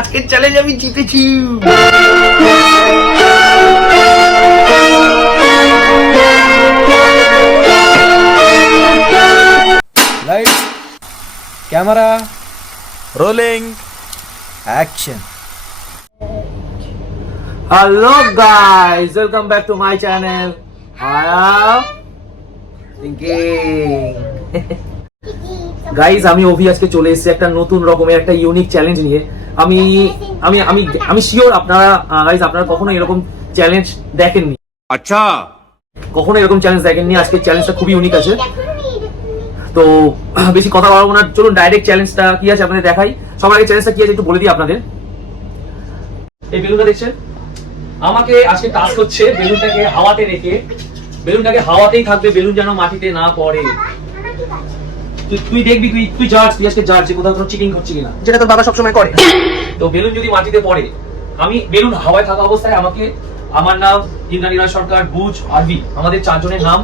আজকের চ্যালেঞ্জ আমি জিতেছি। Light, camera, rolling, action. Hello guys, welcome back to my channel. I am thinking. Guys, আমি অভি আজকে চলে এসেছি একটা নতুন রকমের একটা ইউনিক চ্যালেঞ্জ নিয়ে। আমি আমি আমি আমি শিওর আপনারা গাইস আপনারা কখনো এরকম চ্যালেঞ্জ দেখেননি। আচ্ছা, কখনো এরকম চ্যালেঞ্জ দেখেননি। আজকে চ্যালেঞ্জটা খুবই ইউনিক আছে। তো বেশি কথা বলবো না, চলুন ডাইরেক্ট চ্যালেঞ্জটা কি আছে আপনাদের দেখাই। সবার আগে চ্যালেঞ্জটা কি আছে একটু বলে দিই আপনাদের। এই বেলুনটা দেখছেন, আমাকে আজকে টাস্ক হচ্ছে বেলুনটাকে হাওয়াতে রেখে, বেলুনটাকে হাওয়াতেই থাকবে, বেলুন যেন মাটিতে না পড়ে। তুই দেখবি, তুই জাজ, তুই আজকে জাজ যে কোথাও কোনো চিটিং হচ্ছে কিনা, যেটা তোর বাবা সবসময় করে। তো বেলুন যদি মাটিতে পড়ে, আমি বেলুন হাওয়ায় থাকা অবস্থায় আমাকে আমার নাম ইন্দ্রাণী সরকার, বুজ, আরবি, আমাদের চারজনের নাম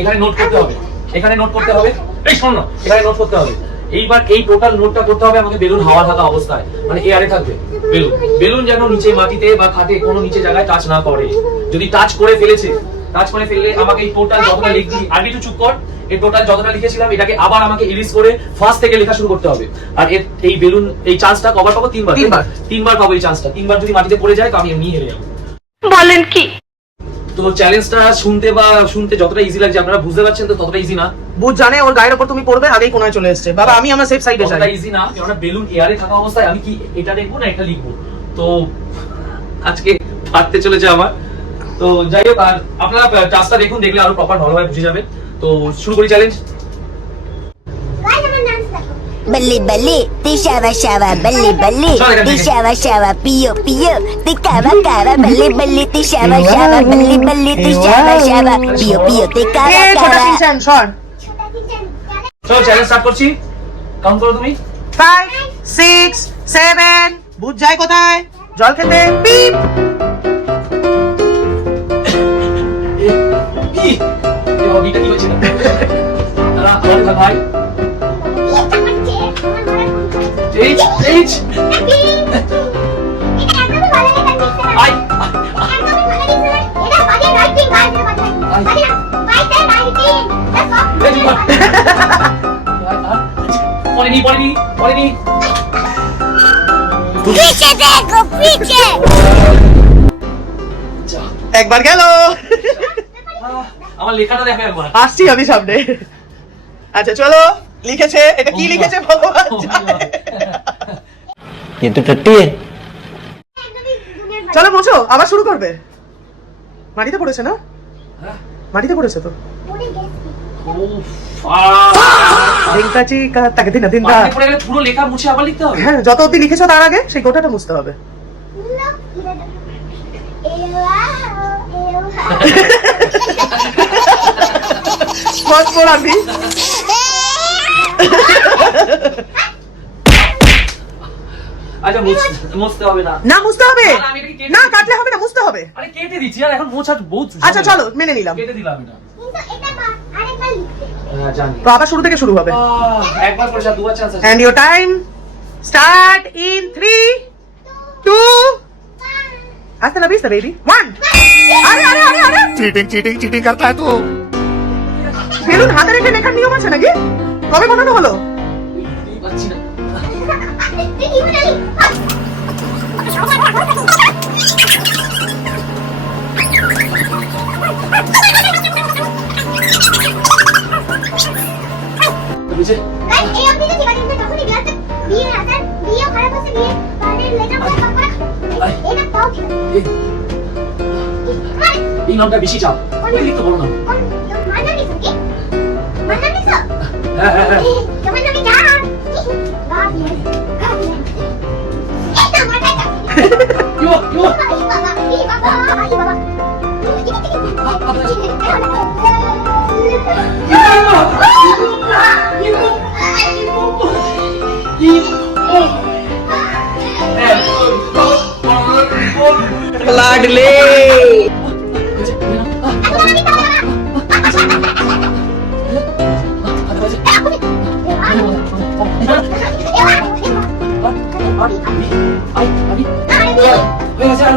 এখানে নোট করতে হবে। এখানে নোট করতে হবে, এই শোন না, এখানে নোট করতে হবে। এইবার এই টোটাল নোটটা করতে হবে আমাকে বেলুন হাওয়া থাকা অবস্থায়, মানে এয়ারে থাকবে বেলুন। বেলুন যেন নিচে মাটিতে বা খাটে কোনো নিচে জায়গায় টাচ না করে। যদি টাচ করে ফেলেছে, টাচ করে ফেললে আমাকে এই টোটাল যতটা লিখবি, আরবি একটু চুপ কর, এই টোটাল যতটা লিখেছিলাম এটাকে আবার আমাকে ইরিজ করে ফার্স্ট থেকে লেখা শুরু করতে হবে। আর এই বেলুন এই চান্সটা কবার পাবো? তিনবার পাবো এই চান্সটা। তিনবার যদি মাটিতে পড়ে যায় তো আমি এমনি হেরে যাবো। বলেন কি? তো চ্যালেঞ্জটা শুনতে যতটা ইজি লাগছে আপনারা বুঝতে পারছেন তো ততটা ইজি না। বুঝ জানে ওর গায়ের উপর তুমি পড়বে, আগেই কোনায় চলে এসেছে। বাবা আমি আমার সেফ সাইডে যাই। ইজি না, কারণ বেলুন এয়ারে থাকা অবস্থায় আমি কি এটা দেখবো না এটা লিখবো। তো আজকে পারতে চলেছে আমার। তো যাই হোক, আর আপনারা টাস্কটা দেখুন, দেখলে আরো প্রপার ভালোভাবে বুঝে যাবেন। তো শুরু করি চ্যালেঞ্জ। बल्ली बल्ली तिशावा शावा बल्ली बल्ली तिशावा शावा पियो पियो तिकावा कावा बल्ली बल्ली तिशावा शावा बल्ली बल्ली तिशावा शावा पियो पियो तिकावा कावा। চলো চ্যালেঞ্জ স্টার্ট করছি। কাউন্ট করো তুমি। 5 6 7। বুঝ যায় কোথায়? জল খেতে। পিপ। কি এটা কি হচ্ছে? দাঁড়া আমার ভাই। H H I পড়েনি पीछे देखो पीछे। একবার গেল। আমার লেখাটা দেখো একবার। আসছি আমি সামনে। আচ্ছা চলো, লিখেছে, এটা কি লিখেছে ভগবান জানে। ये तो टट्टी है। চলো মোছো, আবার শুরু করবে। মাটিতে পড়েছে না? মাটিতে পড়েছে তো। দিনকাচি কা তাকে দিন দিন মাটিতে পড়ে গেলে পুরো লেখা মুছে আবার লিখতে হবে। হ্যাঁ, যত অবধি লিখেছো তার আগে সেই গোটাটা মুছতে হবে। কত পড়াবি? আচ্ছা মুছতে হবে না। না মুছতে হবে না, কাটলে হবে না, মুছতে হবে। আরে কেটে দিচ্ছি আর এখন মোছা বহুত। আচ্ছা চলো মেনে নিলাম, কেটে দিলাম এটা। তো আবার শুরু থেকে শুরু হবে। একবার করে দুবার চান্স আছে। And your time start in 3 2 hasta la vista baby 1। আরে আরে আরে আরে चीटिंग करता है तू। বেলুন হাতে রেখে লেখার নিয়ম আছে নাকি? কবে বানানো হলো? পাচ্ছি না। বুঝে এই অবধি তো ঠিক আছে, কিন্তু যখনই বিয়ে আছে, বিয়ে খারাপ হচ্ছে, বিয়ে মানে লেটার করে পাপা এটা পাও কি? এই নামটা বেশি চাপ। ওই লিখতে বলো না। মানে কি কি? মানে কি তো? হ্যাঁ কেমন নাকি যা? গাবি গাবি এটা মাথা কা। ইয়ো বাবা এই বাবা এই বাবা। লাগলে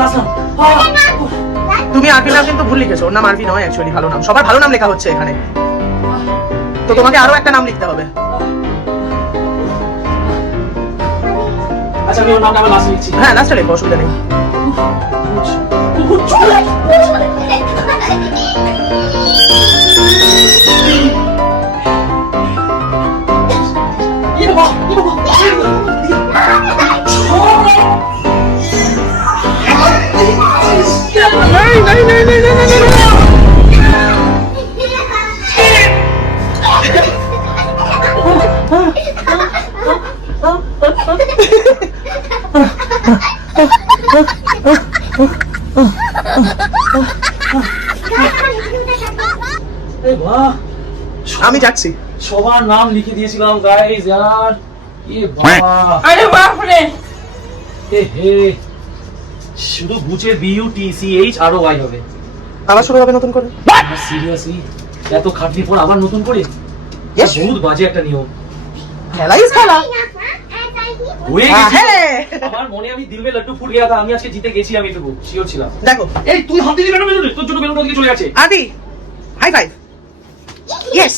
লাস্ট নাম। তুমি আরবি নাম কিন্তু ভুল লিখেছো, ওর নাম আরবি নয়, অ্যাকচুয়ালি ভালো নাম, সবার ভালো নাম লেখা হচ্ছে এখানে, তো তোমাকে আরো একটা নাম লিখতে হবে। আচ্ছা আমি ওর নামটা আবার লাস্ট লিখছি। হ্যাঁ লাস্টে লেখো, অসুবিধা নেই। এই বাহ, আমি যাচ্ছি। সবার নাম লিখে দিয়েছিলাম গাইস यार। এ বাবা, আরে বাপ রে, এ হে, শুধু বুঝে BUTCH আর Y হবে। আবার শুরু হবে নতুন করে। সিরিয়াসলি এত খাটনির পর আবার নতুন করে? Yes. বহুত বাজে একটা নিয়ম। খেলা ইজ খেলা। হয়ে গেছে। হ্যাঁ। আমার মনে আমি দিল মে লাড্ডু ফুট গয়া থা, আমি আজকে জিতে গেছি, আমি এটুকু শিওর ছিলাম। দেখো এই তুই হাত দিলি কেন বেলুনে? তোর জন্য বেলুন ওদিকে চলে যাচ্ছে। আদি, হাই ফাইভ। यस।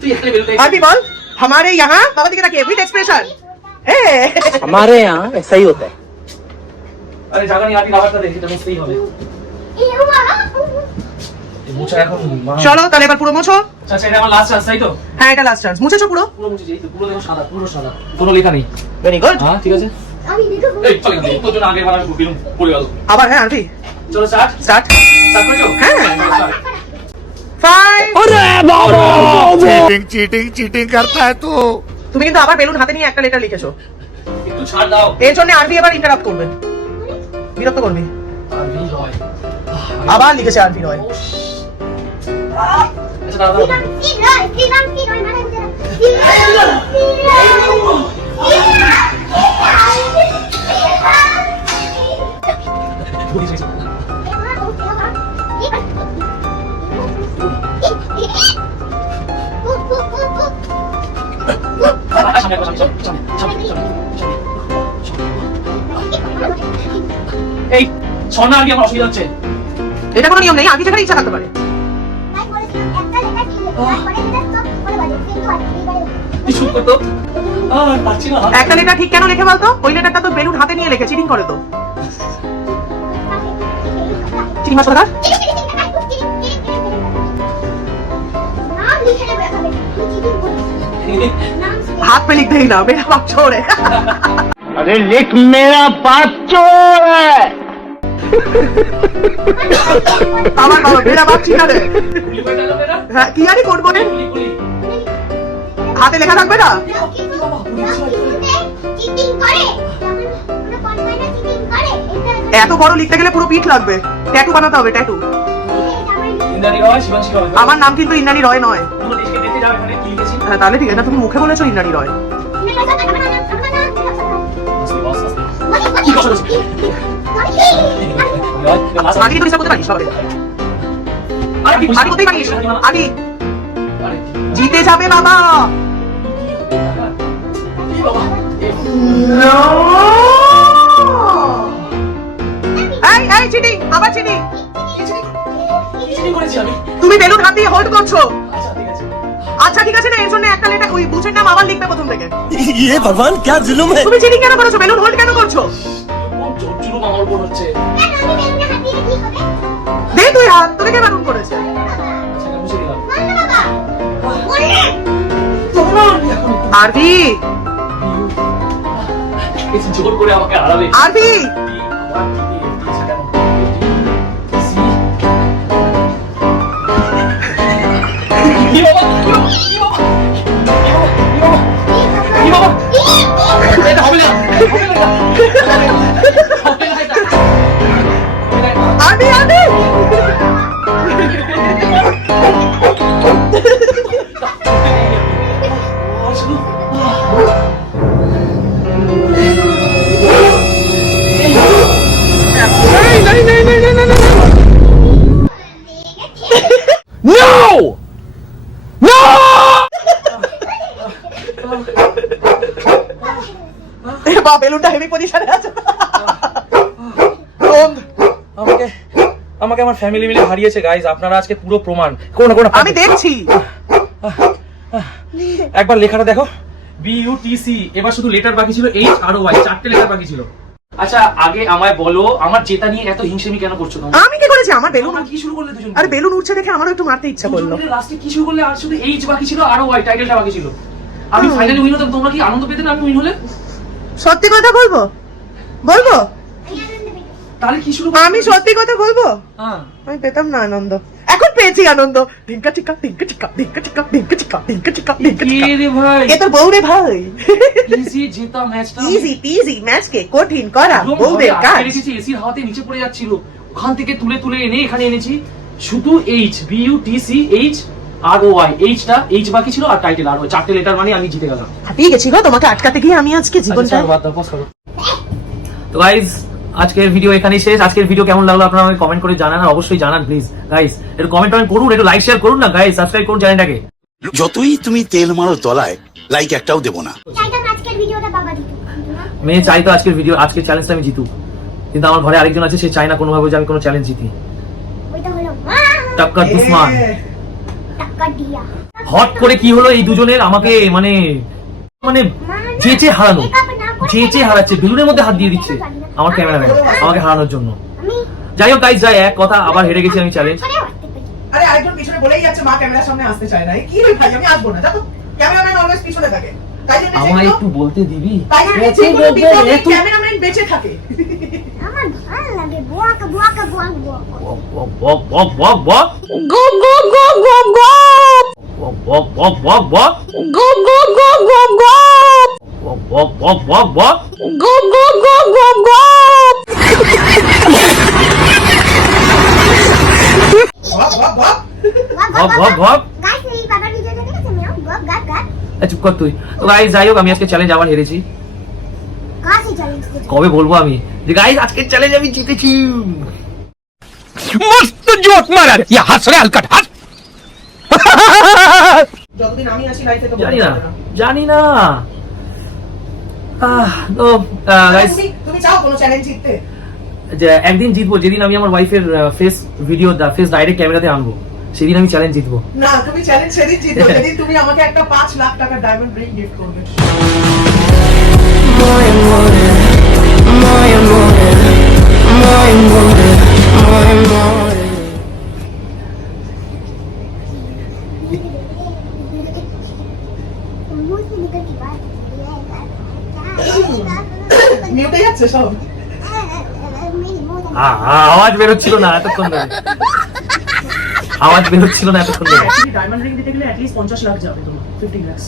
তুই এখানে বেলুন। आदि बोल, हमारे यहाँ बाबा दिखे रखिए विद एक्सप्रेशन। हमारे यहाँ ऐसा ही होता है। আরে জায়গা নেই, আটি রাবারটা দেখি, এটা মুছতেই হবে। এই মোছা এখন চলো তাহলে এবার পুরো মোছো। আচ্ছা এটা আমার লাস্ট চান্স, তাই তো? হ্যাঁ এটা লাস্ট চান্স, মুছেছো পুরো? পুরো মুছে যেই তো, পুরো দেখো সাদা, পুরো সাদা, কোনো লেখা নেই। Very good. হ্যাঁ ঠিক আছে। এই চল এখান থেকে, তোর জন্য আগের বার আমি বেলুন পড়ে গেল। আবার হ্যাঁ আদি, চলো স্টার্ট। স্টার্ট। স্টার্ট করেছো? হ্যাঁ। Start। 5। चीटिंग चीटिंग चीटिंग करता है तू। তুমি কিন্তু আবার বেলুন হাতে নিয়ে একটা লেটার লিখেছো, একটু ছাড় দাও। এর জন্য আরবি এবার ইন্টারাপ্ট করবে, বিরক্ত করবি। আর ভি হয়। আবার লিখেছে আরবি নয়। আচ্ছা দাঁড়াও দাঁড়াও। বুঝি গেছি। সামনে সামনে সামনে সামনে সামনে। এই ছনা আগে আমার অসুবিধা হচ্ছে। এটা কোনো নিয়ম নেই, আগে যেখানে ইচ্ছা থাকতে পারে। তুই চুপ করতো। আর পারছি না। একটা লেটার ঠিক কেন লিখে বলতো? ওই লেটারটা তো বেলুন হাতে নিয়ে লিখে, চিটিং করে তো। চিটিং মাছ কোথাকার? हाथ पे लिख देना, मेरा बाप चोर है। अरे लिख मेरा बाप चोर है। আমার বাবা মেরা বাপ চিটার है। গুলি করে দিলো মেরা। হ্যাঁ কি জানি কোড বলে? গুলি গুলি। হাতে লেখা থাকবে না? এত বড় লিখতে গেলে পুরো পিঠ লাগবে, ট্যাটু বানাতে হবে, ট্যাটু। ইন্দ্রাণী রয়, শিবাংশী রয়। আমার নাম কিন্তু ইন্দ্রাণী রয় নয়। পুরো দেশকে দেখে যাও এখানে কি লিখেছি। হ্যাঁ তাহলে ঠিক আছে, না তুমি মুখে বলেছো ইন্দ্রাণী রয়। কি কথা বলছিস? আগে তো হিসাব করতে পারিস সবাই, আরে কি আগে করতেই পারিস, আগে আরে জিতে যাবে বাবা। কি বাবা? এই এই চিটিং, আবার চিটিং। কি করেছি আমি? তুমি বেলুন হাত দিয়ে হোল্ড করছো। আচ্ছা ঠিক আছে। আচ্ছা ঠিক আছে না, এর জন্য একটা লেটার ওই বুঝের নাম আবার লিখবে প্রথম থেকে। ये भगवान क्या जुल्म है। তুমি চিটিং কেন করেছো? বেলুন হোল্ড কেন করছো? কোন জোরজুলুম আমার উপর হচ্ছে। দে তুই হাত, তোকে কে বারণ করেছে? আচ্ছা এটা মুছে দিলাম। আরবি, কিছু জোর করে আমাকে হারাবে। আরবি। আরবি আরবি। No! No! বেলুনটা হেভি পজিশনে আছে। আমাকে আমাকে আমার ফ্যামিলি মিলে হারিয়েছে গাইজ, আপনারা আজকে পুরো প্রমাণ। কোন কোন আমি দেখছি। একবার লেখাটা দেখো, BUTC, এবার শুধু লেটার বাকি ছিল H আর Y, 4টে লেটার বাকি ছিল। আচ্ছা আগে আমায় বলো, আমার জেতা নিয়ে এত হিংসেমি কেন করছো তোমরা? আমি কি করেছি? আমার বেলুন, কি শুরু করলে দুজন? আরে বেলুন উঠছে দেখে আমারও একটু মারতে ইচ্ছা করলো। লাস্টে কি শুরু করলে? আর শুধু H বাকি ছিল আর Y, টাইটেলটা বাকি ছিল। আমি ফাইনালি উইন হতাম, তোমরা কি আনন্দ পেতে না আমি উইন হলে? সত্যি কথা বলবো, বলবো তাহলে কি শুরু? আমি সত্যি কথা বলবো, হ্যাঁ আমি পেতাম না আনন্দ, এখন পেয়েছি আনন্দ। ঢিঙ্কা টিকা ঢিঙ্কা টিকা ঢিঙ্কা টিকা ঢিঙ্কা টিকা ঢিঙ্কা টিকা ঢিঙ্কা কে টিকা। রে ভাই? এ তোর বউ রে ভাই। ইজি জেতা ম্যাচটা। ইজি পিজি ম্যাচকে কঠিন করা বউদের কাজ। এসির হাওয়াতে নিচে পড়ে যাচ্ছিল, ওখান থেকে তুলে তুলে এনে এখানে এনেছি। শুধু H, BUTC, H আর Y, Hটা H বাকি ছিল আর টাইটেল আর Y, 4টে লেটার মানে আমি জিতে গেলাম। হাঁপিয়ে গেছি গো তোমাকে আটকাতে গিয়ে আমি আজকে জীবনটা। তো গাইজ আজকের ভিডিও এখানেই শেষ। আজকের ভিডিও কেমন লাগলো আপনারা আমাকে কমেন্ট করে জানান, আর অবশ্যই জানান প্লিজ গাইজ। একটু কমেন্ট করুন, একটু লাইক শেয়ার করুন না গাইজ, সাবস্ক্রাইব করুন চ্যানেলটাকে। যতই তুমি তেল মারো তলায়, লাইক একটাও দেবো না। মেয়ে চাই তো আজকের ভিডিও, আজকের চ্যালেঞ্জটা আমি জিতুক, কিন্তু আমার ঘরে আরেকজন আছে, সে চায় না কোনোভাবে যে আমি কোনো চ্যালেঞ্জ জিতি। টক্কর দুশ্মন। হট করে কি হলো এই দুজনের? আমাকে মানে মানে চেঁচে হারানো, চেঁচে হারাচ্ছে, বেলুনের মধ্যে হাত দিয়ে দিচ্ছে আমার ক্যামেরাম্যান আমাকে হারানোর জন্য। যাই হোক গাইজ, যাই এক কথা, আবার হেরে গেছি আমি চ্যালেঞ্জ। আরে আরেকজন পিছনে বলেই যাচ্ছে মা ক্যামেরার সামনে আসতে চায় না। কি রে ভাই, আমি আসবো না, যা তো। ক্যামেরাম্যান অলওয়েজ পিছনে থাকে, তাই জন্য আমায় একটু বলতে দিবি? ক্যামেরাম্যান বেঁচে থাকে। আমার ভালো লাগে বুয়াকা বুয়াকা বুয়াক বুয়াক। বক বক বক বক গো গো গো গো গো বক বক বক বক গো গো গো গো গো বক বক বক বক গো গো গো গো গো। বক বক বক। গাইস এই বাবার ভিডিওটা দেখেছেন মিয়াও গপ গপ গপ। চুপ কর তুই। তো গাইজ যাই হোক, আমি আজকে চ্যালেঞ্জ আবার হেরেছি। কাছে চ্যালেঞ্জ করতে কবে বলবো আমি যে গাইজ আজকের চ্যালেঞ্জ আমি জিতেছি? मस्त जोक मारा या हंस रहा हलकट हंस। যতদিন আমি আছি লাইফে তো জানি না, জানি না। তো গাইজ তুমি চাও কোনো চ্যালেঞ্জ জিততে? যে একদিন জিতবো, যেদিন আমি আমার ওয়াইফের ফেস ভিডিও ফেস ডাইরেক্ট ক্যামেরাতে আনবো, সেদিন আমি চ্যালেঞ্জ জিতবো। না, তুমি চ্যালেঞ্জ সেদিন জিতবে যেদিন তুমি আমাকে একটা 5 লাখ টাকার ডায়মন্ড রিং গিফট করবে। মিউটে যাচ্ছে সব। আওয়াজ বেরোচ্ছিল না এতক্ষণ ধরে, আওয়াজ বেরোচ্ছিল না এতক্ষণ ধরে। ডায়মন্ড রিং দিতে গেলে at least 50 লাখ যাবে তোমার, 50 লাখ।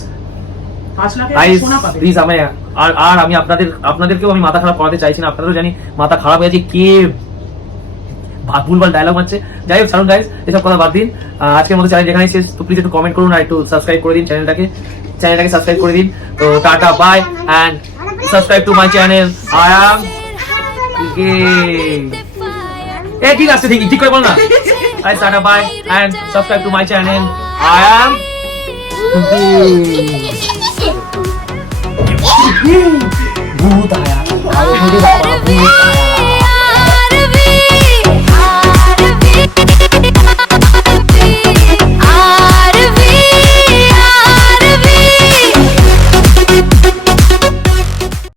5 লাখে গাইস সোনা পাবে। প্লিজ আমি আর আমি আপনাদেরকেও আমি মাথা খারাপ করাতে চাইছি না, আপনারাও জানি মাথা খারাপ হয়ে আছে, কে ভুলভাল ডায়লগ মারছে। যাই হোক ছাড়ুন গাইস, এসব কথা বাদ দিন। আজকের মতো চ্যালেঞ্জ এখানেই শেষ। তো প্লিজ একটু কমেন্ট করুন আর একটু সাবস্ক্রাইব করে দিন চ্যানেলটাকে সাবস্ক্রাইব করে দিন। তো tata bye and subscribe to my channel. I am ঠিক আছে, ঠিক করে বল না। I tata bye and subscribe to my channel. I am भूत आया, भूत आया।